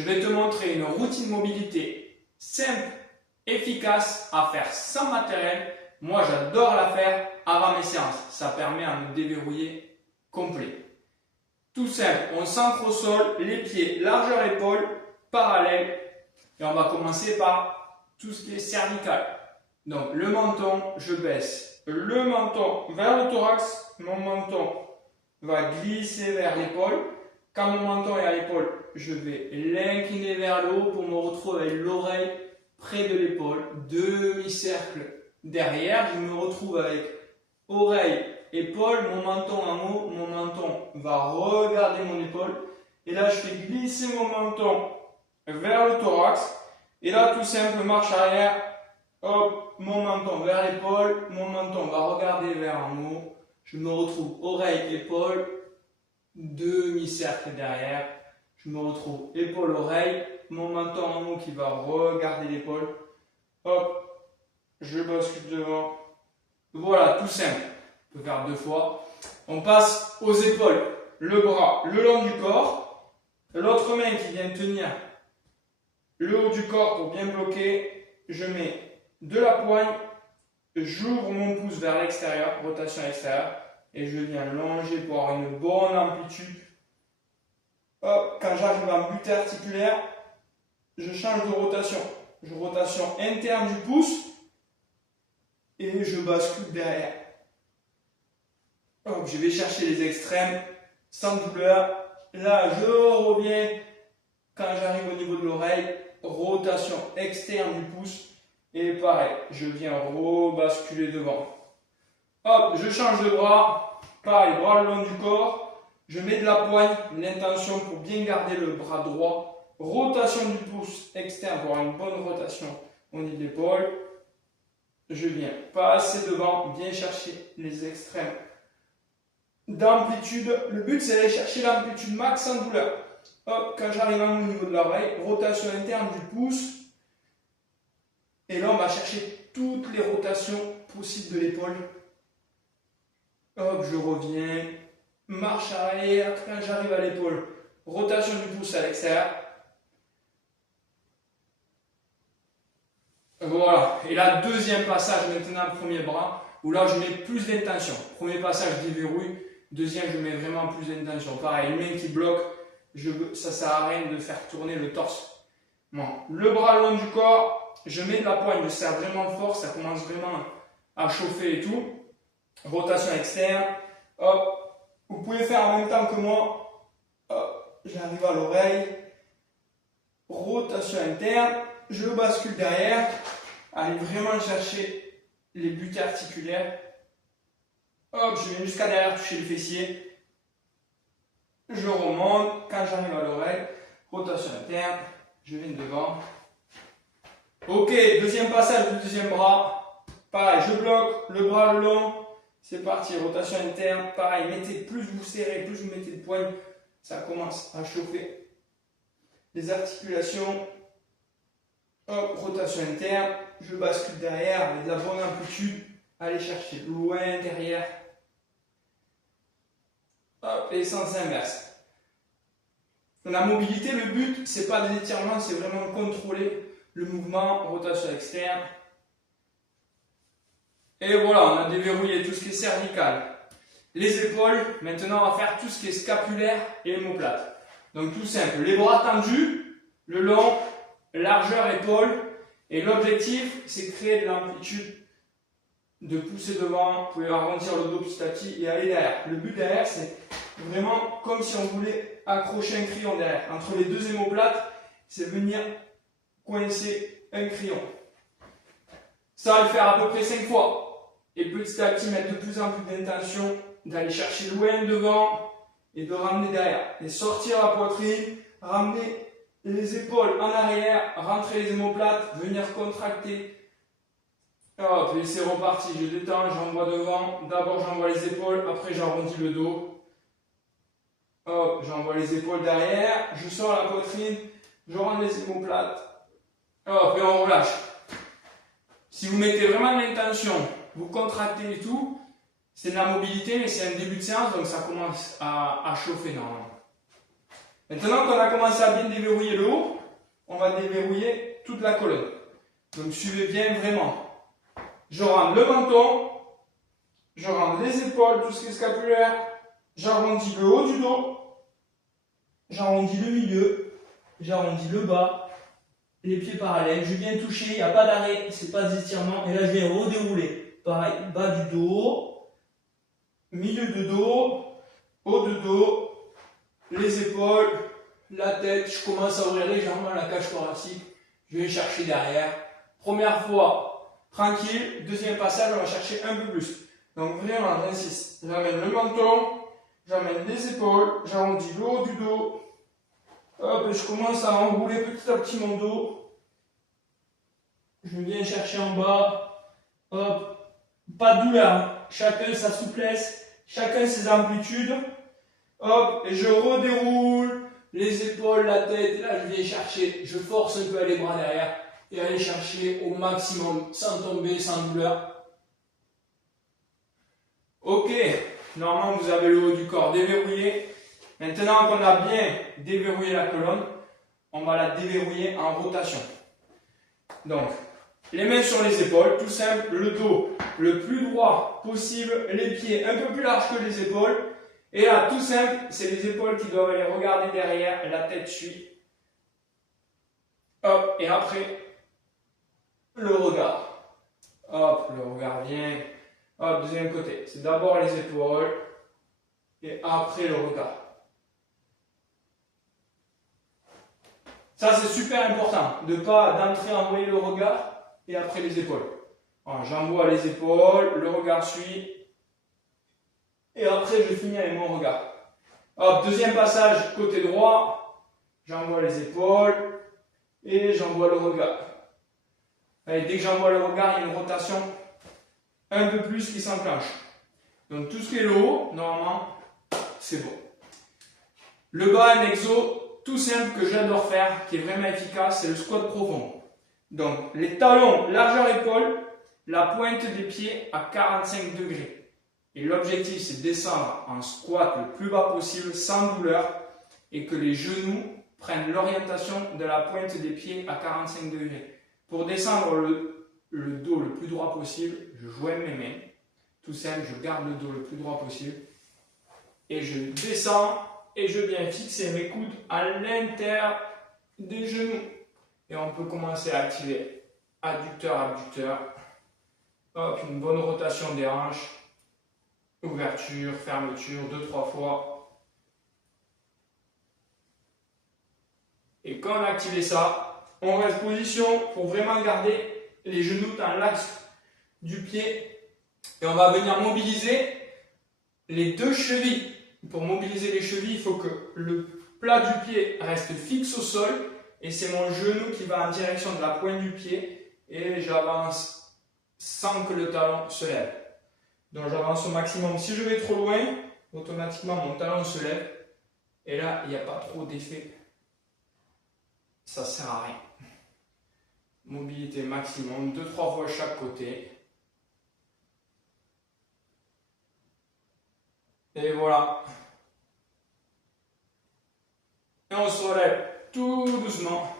Je vais te montrer une routine mobilité simple, efficace à faire sans matériel. Moi, j'adore la faire avant mes séances. Ça permet à me déverrouiller complet. Tout simple, on s'ancre au sol, les pieds largeur épaule, parallèle. Et on va commencer par tout ce qui est cervical. Donc le menton, je baisse le menton vers le thorax. Mon menton va glisser vers l'épaule. Quand mon menton est à l'épaule, je vais l'incliner vers le haut pour me retrouver avec l'oreille près de l'épaule. Demi-cercle derrière, je me retrouve avec oreille, épaule, mon menton en haut. Mon menton va regarder mon épaule. Et là, je fais glisser mon menton vers le thorax. Et là, tout simple, marche arrière. Hop, mon menton vers l'épaule. Mon menton va regarder vers en haut. Je me retrouve oreille, épaule. Demi-cercle derrière, je me retrouve épaule-oreille, mon menton en haut qui va regarder l'épaule, hop, je bascule devant, voilà, tout simple, on peut faire 2 fois. On passe aux épaules, le bras le long du corps, l'autre main qui vient tenir le haut du corps pour bien bloquer, je mets de la poigne, j'ouvre mon pouce vers l'extérieur, rotation extérieure, et je viens longer pour avoir une bonne amplitude. Hop, quand j'arrive en butée articulaire, je change de rotation. Rotation interne du pouce et je bascule derrière. Hop, je vais chercher les extrêmes sans douleur. Là, je reviens quand j'arrive au niveau de l'oreille. Rotation externe du pouce et pareil, je viens rebasculer devant. Hop, je change de bras, pareil, bras le long du corps, je mets de la poigne, l'intention pour bien garder le bras droit, rotation du pouce externe pour avoir une bonne rotation au niveau de l'épaule, je viens passer devant, bien chercher les extrêmes d'amplitude, le but c'est d'aller chercher l'amplitude max sans douleur. Hop, quand j'arrive au niveau de l'oreille, rotation interne du pouce, et là on va chercher toutes les rotations possibles de l'épaule. Hop, je reviens, marche arrière, quand j'arrive à l'épaule, rotation du pouce à l'extérieur. Voilà, et là, deuxième passage maintenant, premier bras, où là je mets plus d'intention. Premier passage, je déverrouille, deuxième, je mets vraiment plus d'intention. Pareil, main qui bloque, ça sert à rien de faire tourner le torse. Bon, le bras le long du corps, je mets de la poigne, je serre vraiment fort, ça commence vraiment à chauffer et tout. Rotation externe, hop, vous pouvez faire en même temps que moi, hop, j'arrive à l'oreille, rotation interne, je bascule derrière, allez vraiment chercher les butées articulaires, hop, je viens jusqu'à derrière toucher le fessier, je remonte, quand j'arrive à l'oreille, rotation interne, je viens devant, ok, deuxième passage du deuxième bras, pareil, je bloque, le bras le long. C'est parti, rotation interne, pareil, plus vous serrez, plus vous mettez de poigne, ça commence à chauffer les articulations. Hop, rotation interne, je bascule derrière avec de la bonne amplitude, allez chercher loin derrière. Hop, et sens inverse. La mobilité, le but, c'est pas des étirements, c'est vraiment de contrôler le mouvement, rotation externe. Et voilà, on a déverrouillé tout ce qui est cervical. Les épaules, maintenant on va faire tout ce qui est scapulaire et omoplate. Donc tout simple, les bras tendus, le long, largeur épaule. Et l'objectif, c'est créer de l'amplitude, de pousser devant, vous pouvez arrondir le dos petit à petit et aller derrière. Le but derrière, c'est vraiment comme si on voulait accrocher un crayon derrière. Entre les deux omoplates, c'est venir coincer un crayon. Ça va le faire à peu près 5 fois. Et petit à petit, mettre de plus en plus d'intention, d'aller chercher loin devant et de ramener derrière. Et sortir la poitrine, ramener les épaules en arrière, rentrer les omoplates, venir contracter. Hop, et c'est reparti. Je détends, j'envoie devant. D'abord, j'envoie les épaules, après, j'arrondis le dos. Hop, j'envoie les épaules derrière, je sors la poitrine, je rentre les omoplates. Hop, et on relâche. Si vous mettez vraiment de l'intention, vous contractez et tout, c'est de la mobilité, mais c'est un début de séance, donc ça commence à chauffer normalement. Maintenant qu'on a commencé à bien déverrouiller le haut, on va déverrouiller toute la colonne. Donc suivez bien vraiment. Je rentre le menton, je rentre les épaules, tout ce qui est scapulaire, j'arrondis le haut du dos, j'arrondis le milieu, j'arrondis le bas, les pieds parallèles, je viens toucher, il n'y a pas d'arrêt, c'est pas d'étirement, et là je viens redérouler. Pareil, bas du dos, milieu de dos, haut de dos, les épaules, la tête, je commence à ouvrir légèrement la cage thoracique, je vais chercher derrière. Première fois, tranquille, deuxième passage, on va chercher un peu plus. Donc vraiment, j'insiste, j'amène le menton, j'amène les épaules, j'arrondis le haut du dos, hop, et je commence à enrouler petit à petit mon dos. Je viens chercher en bas, hop, pas de douleur, hein. Chacun sa souplesse, chacun ses amplitudes, hop, et je redéroule les épaules, la tête, et là je viens chercher, je force un peu les bras derrière, et aller chercher au maximum, sans tomber, sans douleur. Ok, normalement vous avez le haut du corps déverrouillé. Maintenant qu'on a bien déverrouillé la colonne, on va la déverrouiller en rotation. Donc, les mains sur les épaules, tout simple, le dos le plus droit possible, les pieds un peu plus larges que les épaules. Et là, tout simple, c'est les épaules qui doivent aller regarder derrière, la tête suit. Hop, et après, le regard. Hop, le regard vient. Hop, deuxième côté. C'est d'abord les épaules et après le regard. Ça, c'est super important, de ne pas d'entrer envoyer le regard et après les épaules. J'envoie les épaules, le regard suit et après je finis avec mon regard. Hop, deuxième passage, côté droit, j'envoie les épaules et j'envoie le regard. Allez, dès que j'envoie le regard, il y a une rotation un peu plus qui s'enclenche. Donc tout ce qui est le haut, normalement, c'est bon. Le bas, un exo tout simple que j'adore faire, qui est vraiment efficace, c'est le squat profond. Donc les talons, largeur épaule, la pointe des pieds à 45 degrés. Et l'objectif, c'est de descendre en squat le plus bas possible, sans douleur, et que les genoux prennent l'orientation de la pointe des pieds à 45 degrés. Pour descendre le dos le plus droit possible, je joins mes mains. Tout simple, je garde le dos le plus droit possible. Et je descends et je viens fixer mes coudes à l'intérieur des genoux. Et on peut commencer à activer adducteur, abducteur. Hop, une bonne rotation des hanches. Ouverture, fermeture, 2-3 fois. Et quand on a activé ça, on reste position pour vraiment garder les genoux dans l'axe du pied. Et on va venir mobiliser les deux chevilles. Pour mobiliser les chevilles, il faut que le plat du pied reste fixe au sol. Et c'est mon genou qui va en direction de la pointe du pied. Et j'avance sans que le talon se lève. Donc j'avance au maximum. Si je vais trop loin, automatiquement mon talon se lève. Et là, il n'y a pas trop d'effet. Ça ne sert à rien. Mobilité maximum, 2-3 fois chaque côté. Et voilà. Et on se relève tout doucement.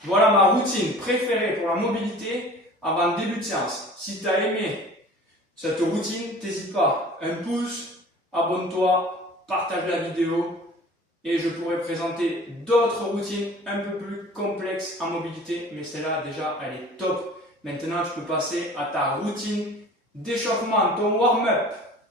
Voilà ma routine préférée pour la mobilité avant le début de séance. Si tu as aimé cette routine, n'hésite pas. Un pouce, abonne-toi, partage la vidéo. Et je pourrais présenter d'autres routines un peu plus complexes en mobilité. Mais celle-là, déjà, elle est top. Maintenant, tu peux passer à ta routine d'échauffement, ton warm-up.